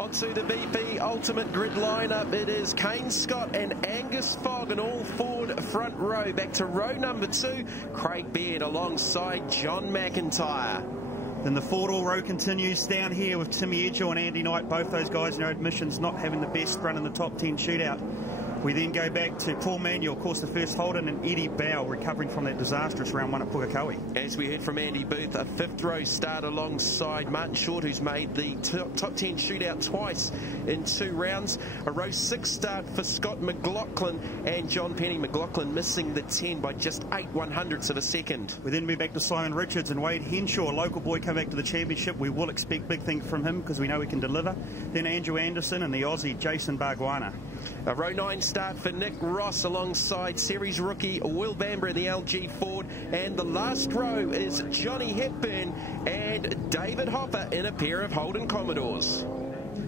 Onto the BP Ultimate Grid lineup. It is Kane Scott and Angus Fogg in all forward front row. Back to row number 2, Craig Baird alongside John McIntyre. Then the forward all row continues down here with Timmy Edgell and Andy Knight. Both those guys in our admissions not having the best run in the top 10 shootout. We then go back to Paul Manuel, of course the first Holden, and Eddie Bow recovering from that disastrous round 1 at Pukekohe. As we heard from Andy Booth, a 5th row start alongside Martin Short, who's made the top 10 shootout twice in 2 rounds. A row 6 start for Scott McLaughlin and John Penny. McLaughlin missing the 10 by just 8/100ths of a second. We then move back to Simon Richards and Wade Henshaw, local boy, come back to the championship. We will expect big things from him because we know he can deliver. Then Andrew Anderson and the Aussie Jason Barguana. A row 9 start for Nick Ross alongside series rookie Will Bamber in the LG Ford. And the last row is Johnny Hepburn and David Hopper in a pair of Holden Commodores.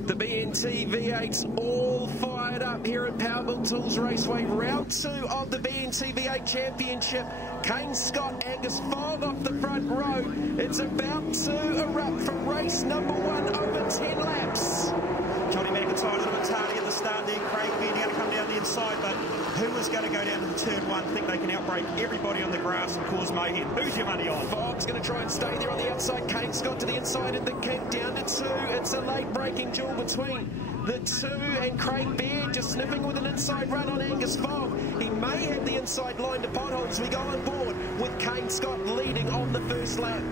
The BNT-V8's all fired up here at Powerbuilt Tools Raceway. Round 2 of the BNT-V8 Championship. Kane Scott, Angus Fogg off the front row. It's about to erupt from race number 1 over 10 laps. Johnny McIntyre a little bit tardy at the start there. Craig Baird going to come down the inside, but who is going to go down to the turn 1? Think they can outbreak everybody on the grass and cause mayhem? Who's your money on? Fogg's going to try and stay there on the outside. Kane Scott to the inside of the kick, down to 2. It's a late breaking duel between the 2 and Craig Baird just sniffing with an inside run on Angus Fogg. He may have the inside line to potholes. We go on board with Kane Scott leading on the first lap.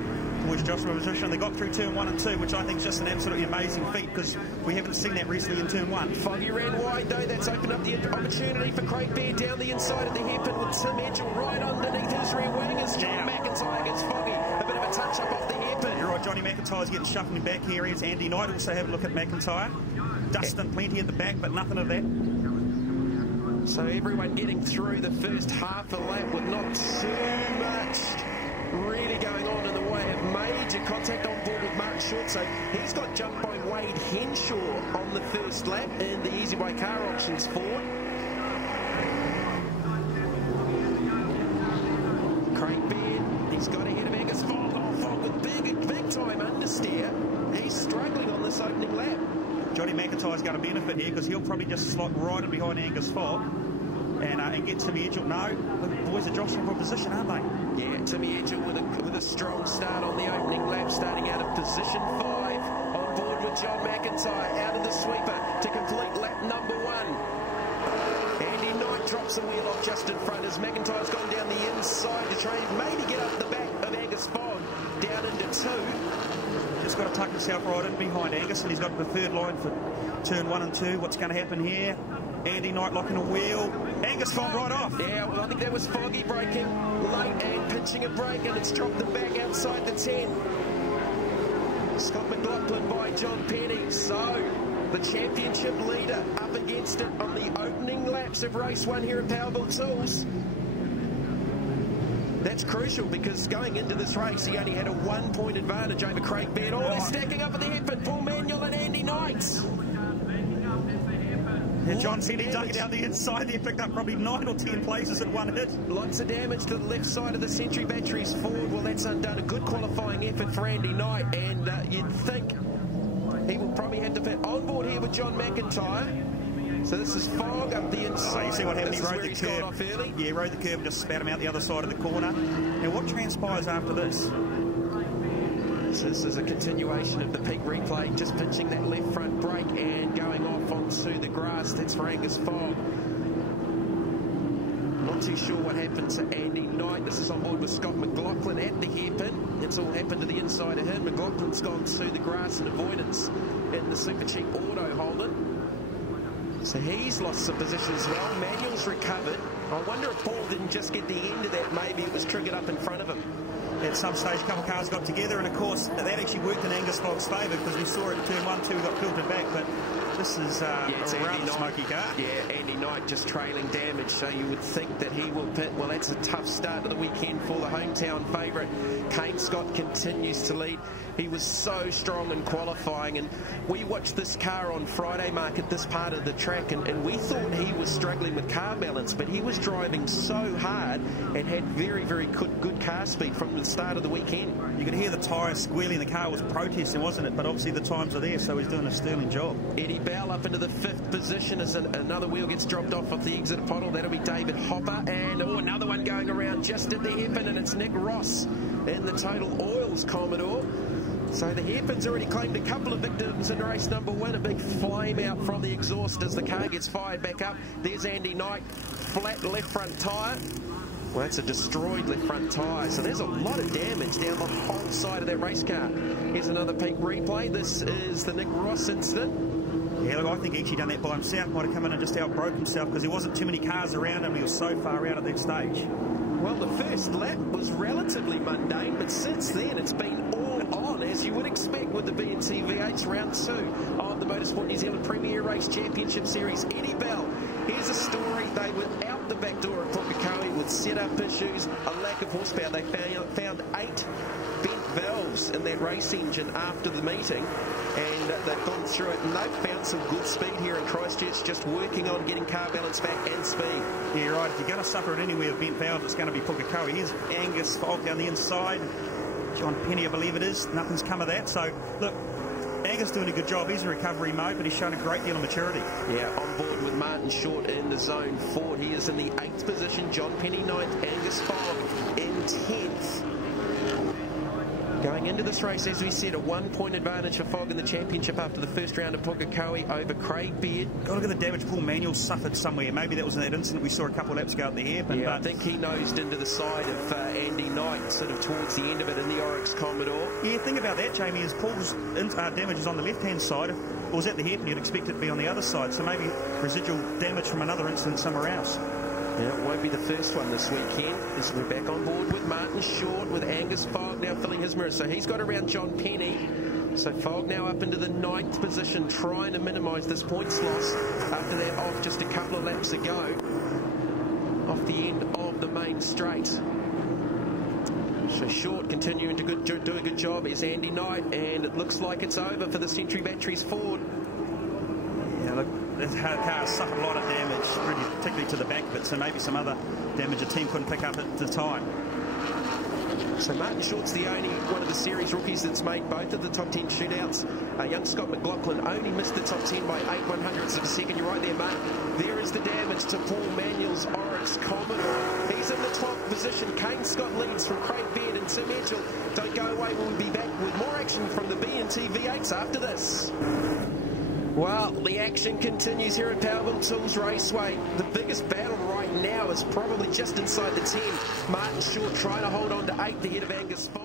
Was Joshua position. They got through turn 1 and 2, which I think is just an absolutely amazing feat because we haven't seen that recently in turn 1. Foggy ran wide though. That's opened up the opportunity for Craig Baird down the inside of the hairpin with Tim Edgell right underneath his rear wing as John McIntyre gets Foggy. A bit of a touch up off the hairpin. You're right, Johnny McIntyre's getting shuffling back here. Here's Andy Knight. Also have a look at McIntyre. Dustin plenty at the back, but nothing of that. So everyone getting through the first half a lap with not too much really going on in the way of major contact on board with Mark Short. So he's got jumped by Wade Henshaw on the first lap in the Easy Way Car Auctions Ford. Craig Baird, he's got ahead of Angus Fogg. Oh, Fogg with big time understeer. He's struggling on this opening lap. Johnny McIntyre's going to benefit here because he'll probably just slot right in behind Angus Fogg and get Timmy Edgell. No, the boys are jostling for position, aren't they? Yeah, Timmy Edgell with a strong start on the opening lap, starting out of position 5. On board with John McIntyre out of the sweeper to complete lap number 1. Andy Knight drops the wheel off just in front as McIntyre's gone down the inside to try and maybe get up the back of Angus Fogg down into 2. Just got to tuck himself right in behind Angus, and he's got the third line for turn 1 and 2. What's going to happen here? Andy Knight locking a wheel. Angus Fogg right off. Yeah, well, I think that was Foggy braking late and pinching a brake, and it's dropped them back outside the 10. Scott McLaughlin by John Penny. So the championship leader up against it on the opening laps of race 1 here at Powerbuilt Tools. That's crucial because going into this race, he only had a 1-point advantage over Craig Baird. Oh, they're stacking up at the hairpin. Paul Manuel and Andy Knight. Yeah, John said he dug it down the inside there, picked up probably 9 or 10 places in 1 hit. Lots of damage to the left side of the Century batteries forward. Well, that's undone a good qualifying effort for Andy Knight, and you'd think he will probably have to fit on board here with John McIntyre. So this is Fogg up the inside. You see what happened? He rode the curve. Yeah, rode the curve and just spat him out the other side of the corner. Now, what transpires after this? So this is a continuation of the peak replay, just pinching that left front brake and going off onto the grass. That's for Angus Fogg. Not too sure what happened to Andy Knight. This is on board with Scott McLaughlin at the hairpin. It's all happened to the inside of him. McLaughlin's gone to the grass and avoidance in the super cheap auto Holden. So he's lost some position as well. Manuel's recovered. I wonder if Paul didn't just get the end of that. Maybe it was triggered up in front of him. At some stage, a couple of cars got together, and of course, that actually worked in Angus Fogg's favour because we saw it in turn 1, 2, got filtered back, but this is a rather smoky car. Yeah, Andy Knight just trailing damage, so you would think that he will pit. Well, that's a tough start to the weekend for the hometown favourite. Kane Scott continues to lead. He was so strong in qualifying, and we watched this car on Friday, Mark, at this part of the track, and we thought he was struggling with car balance, but he was driving so hard and had very, very good car speed from the start of the weekend. You could hear the tyres squealing. The car was protesting, wasn't it? But obviously the times are there, so he's doing a sterling job. Eddie Bell up into the 5th position as another wheel gets dropped off the exit puddle. That'll be David Hopper, and another one going around just at the hairpin, and it's Nick Ross in the Total Oils Commodore. So the hairpin's already claimed a couple of victims in race number 1. A big flame out from the exhaust as the car gets fired back up. There's Andy Knight, flat left front tyre. Well, that's a destroyed left front tyre. So there's a lot of damage down the whole side of that race car. Here's another peak replay. This is the Nick Ross incident. Yeah, look, I think he actually done that by himself. Might have come in and just outbroke himself because there wasn't too many cars around him. He was so far out at that stage. Well, the first lap was relatively mundane, but since then it's been all on, as you would expect with the NZV8's round 2 of the Motorsport New Zealand Premier Race Championship Series. Eddie Bell, here's a story. They were out the back door at Pukekohe with setup issues, a lack of horsepower. They found 8 bent valves in that race engine after the meeting, and they've gone through it, and they've found some good speed here in Christchurch, just working on getting car balance back and speed. Yeah, right. If you're going to suffer it anywhere with bent valves, it's going to be Pukekohe. Here's Angus Fogg down the inside. John Penny, I believe it is. Nothing's come of that. So, look, Angus doing a good job. He's in recovery mode, but he's shown a great deal of maturity. Yeah, on board with Martin Short in the zone 4. He is in the 8th position. John Penny 9th. Angus Fogg in 10th. Going into this race, as we said, a 1-point advantage for Fogg in the championship after the first round of Pukekohe over Craig Beard. Got to look at the damage Paul Manuel suffered somewhere. Maybe that was in that incident we saw a couple of laps ago at the hairpin. Yeah, I think he nosed into the side of Andy Knight sort of towards the end of it in the Oryx Commodore. Yeah, think about that, Jamie, as Paul's damage is on the left-hand side. If it was at the hairpin, you'd expect it to be on the other side. So maybe residual damage from another incident somewhere else. Yeah, it won't be the first one this weekend. As we're back on board with Martin Short, with Angus Fogg now filling his mirror. So he's got around John Penny. So Fogg now up into the 9th position, trying to minimise this points loss after that off just a couple of laps ago, off the end of the main straight. So Short continuing to do a good job. Is Andy Knight, and it looks like it's over for the Century Batteries Ford. Yeah, look, the car suffered a lot of damage, particularly to the back of it, so maybe some other damage the team couldn't pick up at the time. So Martin Short's the only one of the series rookies that's made both of the top 10 shootouts. Young Scott McLaughlin only missed the top 10 by 8/100ths of a second. You're right there, Mark. There is the damage to Paul Manuel's Oryx Commodore. He's in the 12th position. Kane Scott leads from Craig Beard and Tim Edgell. Don't go away. We'll be back with more action from the NZV8's after this. Well, the action continues here at Powerbuilt Tools Raceway. The biggest battle right now is probably just inside the 10. Martin Short trying to hold on to 8th ahead of Angus Fogg.